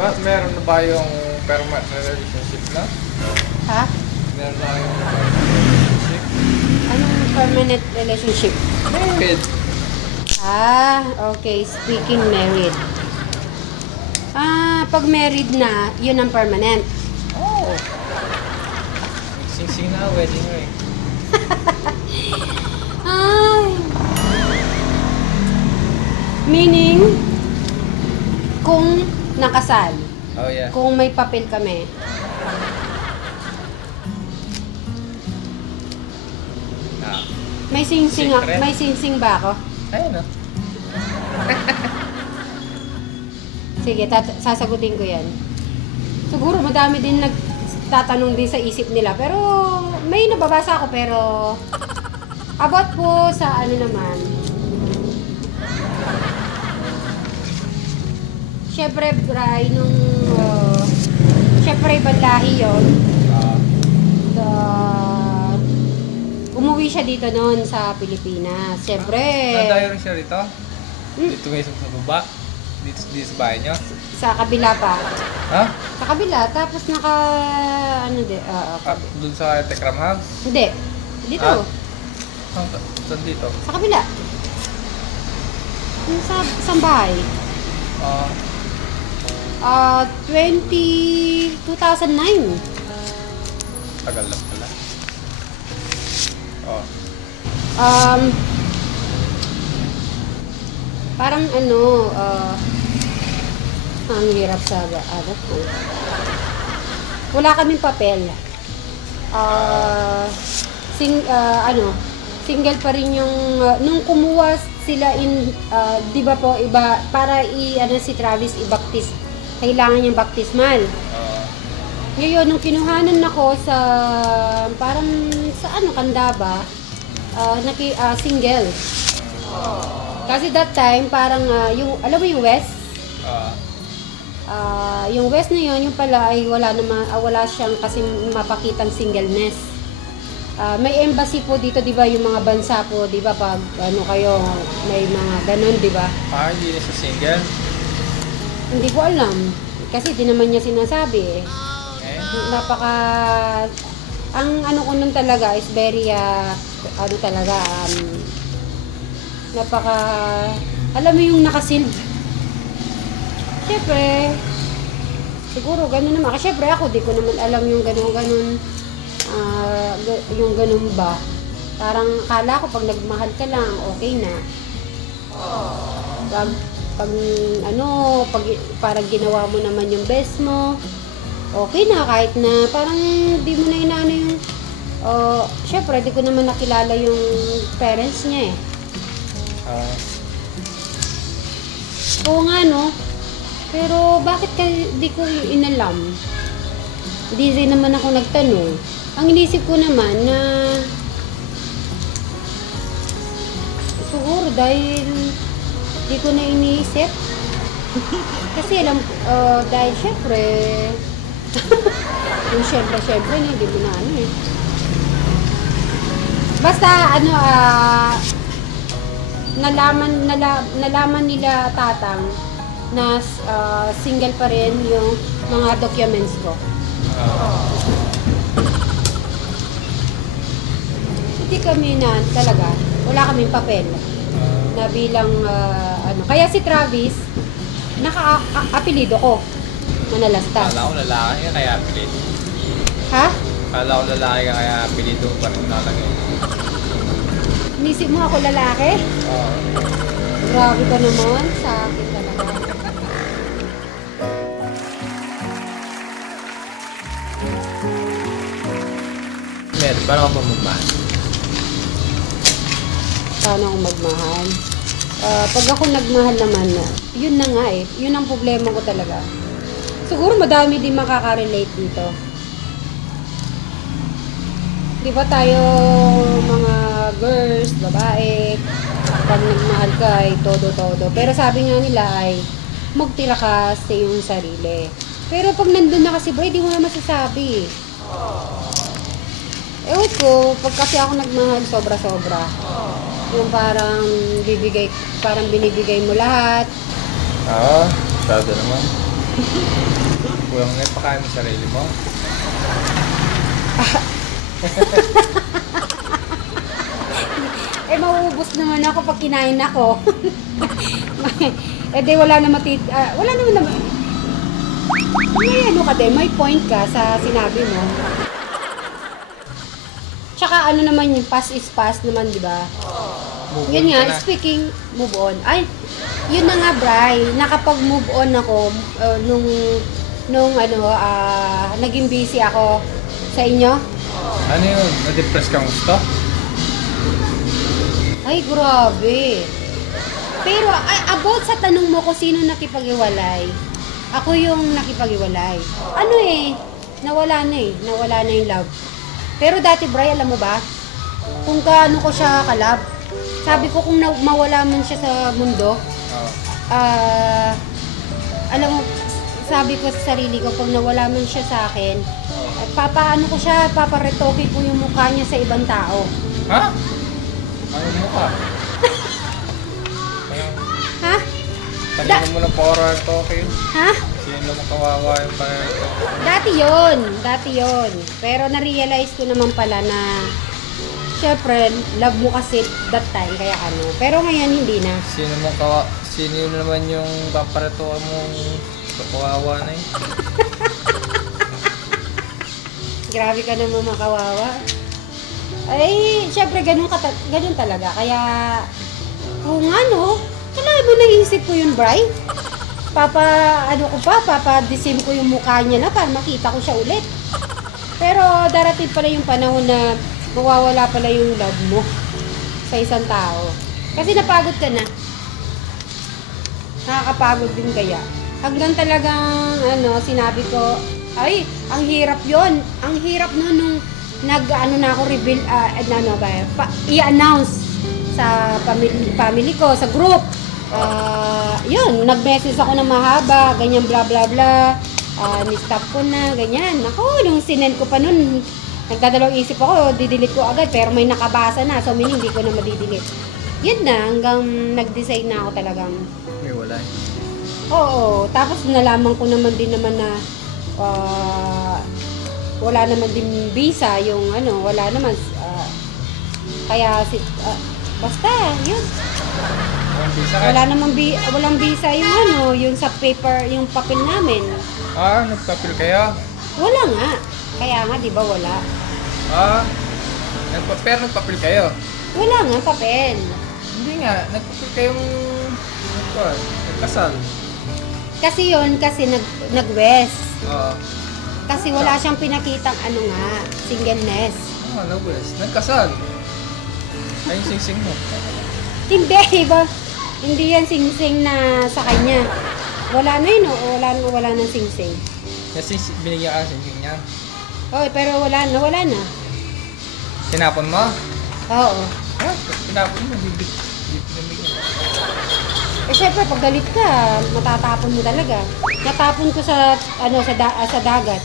Ba, meron na ba yung permanent relationship na? Ha? Meron na yung permanent relationship? Anong permanent relationship? Married. Ah, okay. Speaking married. Ah, pag married na, yun ang permanent. Oh. Sing-sing na, wedding ring. Ay. Meaning, kung nakasal, Oh yeah. kung may papel kami, Ah. may sing-sing, Secret? may sing-sing ba ako? Ayun na. Sige, sasagutin ko yan. Siguro madami din nagtatanong din sa isip nila. Pero may nababasa ako pero about po sa ano naman. Syempre, Bray, nung syempre ibang lahi yun. Umuwi siya dito noon sa Pilipinas. Syempre, Nadayo rin siya rito? Hmm. Dito ngayon sa baba? Dito sa bahay niyo? sa kabila pa. Ha? Sa kabila, tapos naka, ano de, Doon sa Tekram House? hindi. Dito, Ah. Saan dito? sa kabila. Yung sa isang bahay. Ah, 2009. tagal lang pala. Oh. Parang ano, ang hirap sa ano. Wala kaming papel. Single pa rin yung nung kumuha sila di ba po iba para si Travis i-baptize. Kailangan yung baptismal. Ngayon, nung kinuhanan ako sa parang sa Candaba, single. Kasi that time parang yung alam mo yung West, yung West na yun, yung pala ay wala siyang kasi mapakitang singleness. May embassy po dito, 'di ba, yung mga bansa po, 'di ba, pag ano kayo, may mga ganun, 'di ba? Hindi na siya single? Hindi ko alam kasi di naman niya sinasabi eh. Napaka ang ano ko nun talaga is very napaka alam mo yung nakasilb. Siyempre siguro ganun naman kasi syempre ako di ko naman alam yung ganun yung ganun ba, parang kala ko pag nagmahal ka lang okay na. Pag parang ginawa mo naman yung best mo, okay na, kahit na parang di mo na inaano yung syempre di ko naman nakilala yung parents niya eh. Oo nga no, pero bakit di ko inalam? Di rin naman ako nagtanong. Ang inisip ko naman na siguro dahil di ko na iniisip. Kasi alam, dahil syempre, yung syempre, hindi mo na ano eh. Basta, nalaman nila tatang na single pa rin yung mga documents ko. Hindi kami na talaga, wala kaming papel na bilang kaya si Travis naka-apelido ko Manalastas. Kala ko lalaki ka kaya apelido. Ha? Kala ko lalaki ka kaya apelido pa rin nalagay. Inisip mo ako lalaki? Grabe ka naman sa akin talaga. Meron, paano ka pa magmahal? Paano akong magmahal? Pag ako nagmahal naman, yun na nga eh. Yun ang problema ko talaga. Siguro madami din makaka-relate dito. Di ba tayo mga girls, babae, pag nagmahal ka ay todo-todo. Pero sabi nga nila ay magtira ka sa iyong sarili. Pero pag nandun na kasi bro, di mo na masasabi. Ewan ko, pag kasi ako nagmahal, sobra-sobra. Yung parang binibigay mo lahat. Masyado naman. Kulang ngayon, pakain mo sarili mo. Mauubos naman ako pag kinain ako. Di wala na wala naman naman. May ano ka din, may point ka sa sinabi mo. Tsaka ano naman yung past is past naman, di ba? Move on Yun nga, ka na. speaking, move on. Ay, yun na nga, Bri. Nakapag-move on ako nung naging busy ako sa inyo. Ano yun? Na-depress kang gusto? Ay, grabe. Pero, about sa tanong mo kung sino nakipag-iwalay, ako yung nakipag-iwalay. Ano nawala na yung love. Pero dati, Bri, alam mo ba, kung gaano ko siya kalab, sabi ko kung mawala man siya sa mundo, Oo. alam mo, sabi ko sa sarili ko, pag nawala man siya sa akin, papaano ko siya, paparetoke ko yung mukha niya sa ibang tao. Ha? Ano mo ka? Ha? Kanina mo ng pora ito, okay? Ha? Sino naman kawawa yung panito? Dati yon. Pero na-realize ko naman pala na, syempre, love mo kasi that time, kaya ano. Pero ngayon, hindi na. Sino naman yung papareto mong kawawa na yun? Grabe ka naman makawawa. Ay, syempre, ganun talaga. Kaya, kung ano, kailangan mo naisip ko yun, Bri. Papa-desim ko yung mukha niya na para makita ko siya ulit. Pero darating pala yung panahon na mawawala pala yung love mo sa isang tao. Kasi napagod ka na. Nakakapagod din kaya. Hanggang talagang, sinabi ko, ay, ang hirap yon. Ang hirap nung na ako, reveal, i-announce sa family ko, sa group. Yun, nag-message ako ng mahaba, ganyan bla bla bla. Ni-stop ko na, ganyan. Ako, nung sinend ko pa nun, nagdadalawang isip ako, didelete ko agad, pero may nakabasa na, so meaning hindi ko na madidelete. Yun na, hanggang nag-decide na ako talagang. May wala. Oo, tapos nalaman ko naman din naman na wala naman din visa, yung wala naman. Kaya, basta, yun. Walang visa yung yung sa paper, yung papel namin. Nagpapil kayo? Wala nga. Kaya nga, di ba wala? Pero nagpapil kayo? Wala nga, papel. Hindi nga, nagpapil kayong nagkasal. Kasi nag-west. Oo. Kasi wala siyang pinakitang singleness. Nag-west. Nagkasal. Ay, yung sing-sing mo. Hindi, iba. Hindi yan sing-sing na sa kanya. Wala na yun, wala nang sing-sing. Kasi binigyan ka ng sing-sing niya. Oo, pero nawala na. Tinapon mo? Oo. Tinapon mo, hindi pinamigyan. Syempre, pag galit ka, matatapon mo talaga. Natapon ko sa dagat.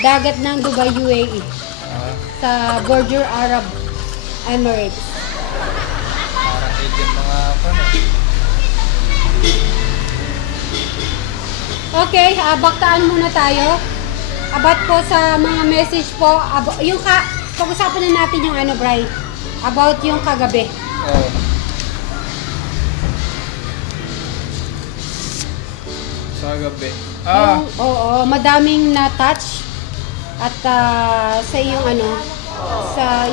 Dagat ng Dubai, UAE. Sa Border Arab Emirates. Parang agent mga Okay, baktaan muna tayo. About po sa mga message po, pag-usapan na natin yung Bri, about yung kagabi. Oo. Sa gabi. Madaming na-touch at sa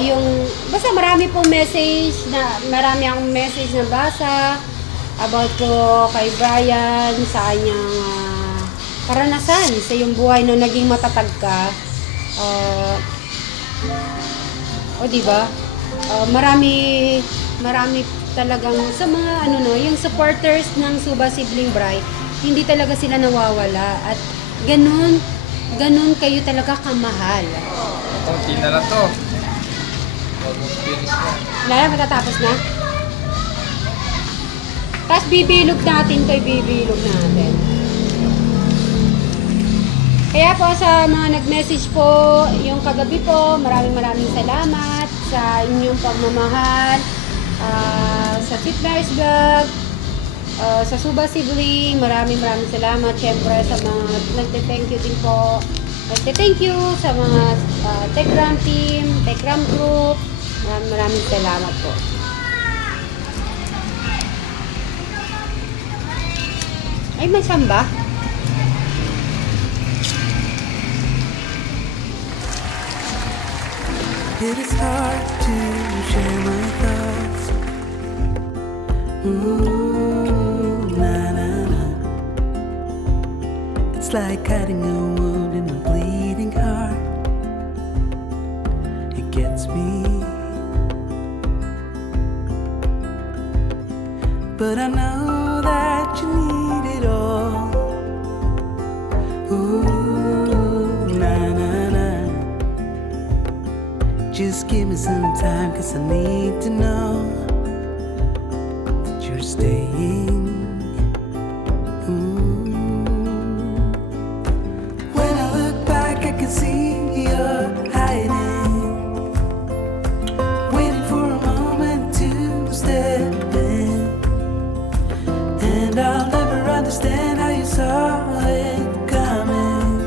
iyong basta marami pong marami akong message na basa about po kay Brian sa kanyang karanasan sa iyong buhay nung naging matatag ka. Diba? Marami talagang sa mga yung supporters ng Suba Sibling Bri, hindi talaga sila nawawala at ganun kayo talaga kamahal. Konti na lang to. Almost finish na. Wala na, matatapos na. Tapos bibilog natin. Kaya po sa mga nag-message po, yung kagabi po, maraming salamat sa inyong pagmamahal, sa Sweet Mary's Vlog. Sa Suba Sibling, maraming salamat. Siyempre sa mga nagte-thank you din po. Nagte-thank you sa mga Techram team, Techram group. Maraming salamat po. Ay, may samba? It is hard to share my thoughts. Ooh, na na na. It's like cutting a wound in a bleeding heart. It gets me. But I know that you need it all. Ooh, na na na. Just give me some time, 'cause I need to know that you're staying. When I look back, I can see you're hiding, waiting for a moment to step in. And I'll never understand how you saw it coming.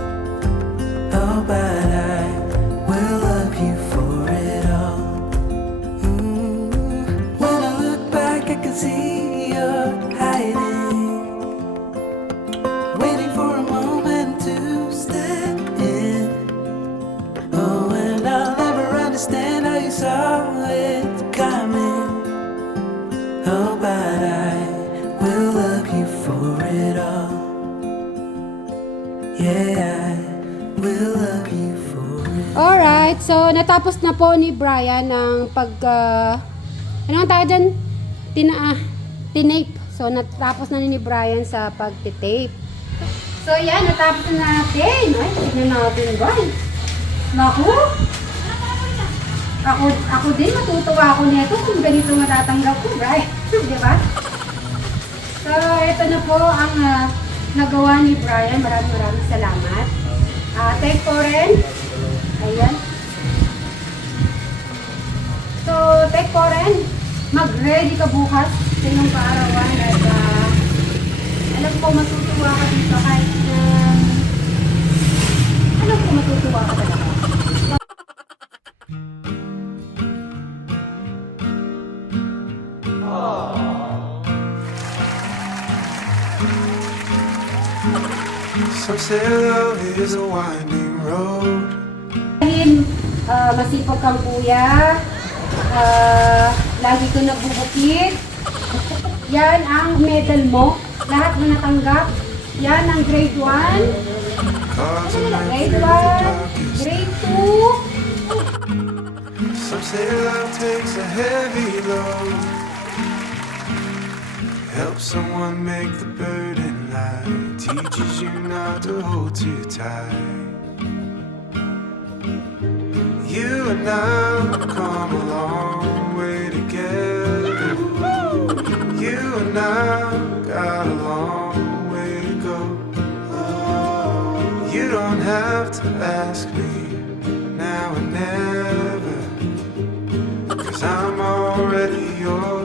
Oh, but I will love you for it all. When I look back, I can see you're hiding, waiting for a moment to step in. Oh, and I'll never understand how you saw it coming. Oh, but I will love you for it all. Yeah, I will love you for it. Alright, so natapos na po ni Brian ang ano ang tawag dyan? Tinape. So natapos na ni Brian sa pagtitape. So yan, natapos na natin. Ay, tignan natin guys. Naku! Ako din, matutuwa ako nito kung ganito matatanggap ko, Brian. Di ba? So, ito na po ang nagawa ni Brian. Maraming salamat. Thank po rin. Ayan. So, take po rin. Mag-ready ka bukas sa iyong kaarawan. At alam ko matutuwa ka dito kahit alam ko matutuwa ka talaga. Some say love is a winding road. Dahil masipag kang kuya, lagi ko nagbubukid. Yan ang medal mo. Lahat na natanggap. Yan ang grade 1. Cause Ano I'm na? in Grade the 1, darkest. grade 2. Some say love takes a heavy load. Helps someone make the burden light. Teaches you not to hold too tight. You and I have come a long way together. You and I got a long way to go. You don't have to ask me now or never, 'cause I'm already yours.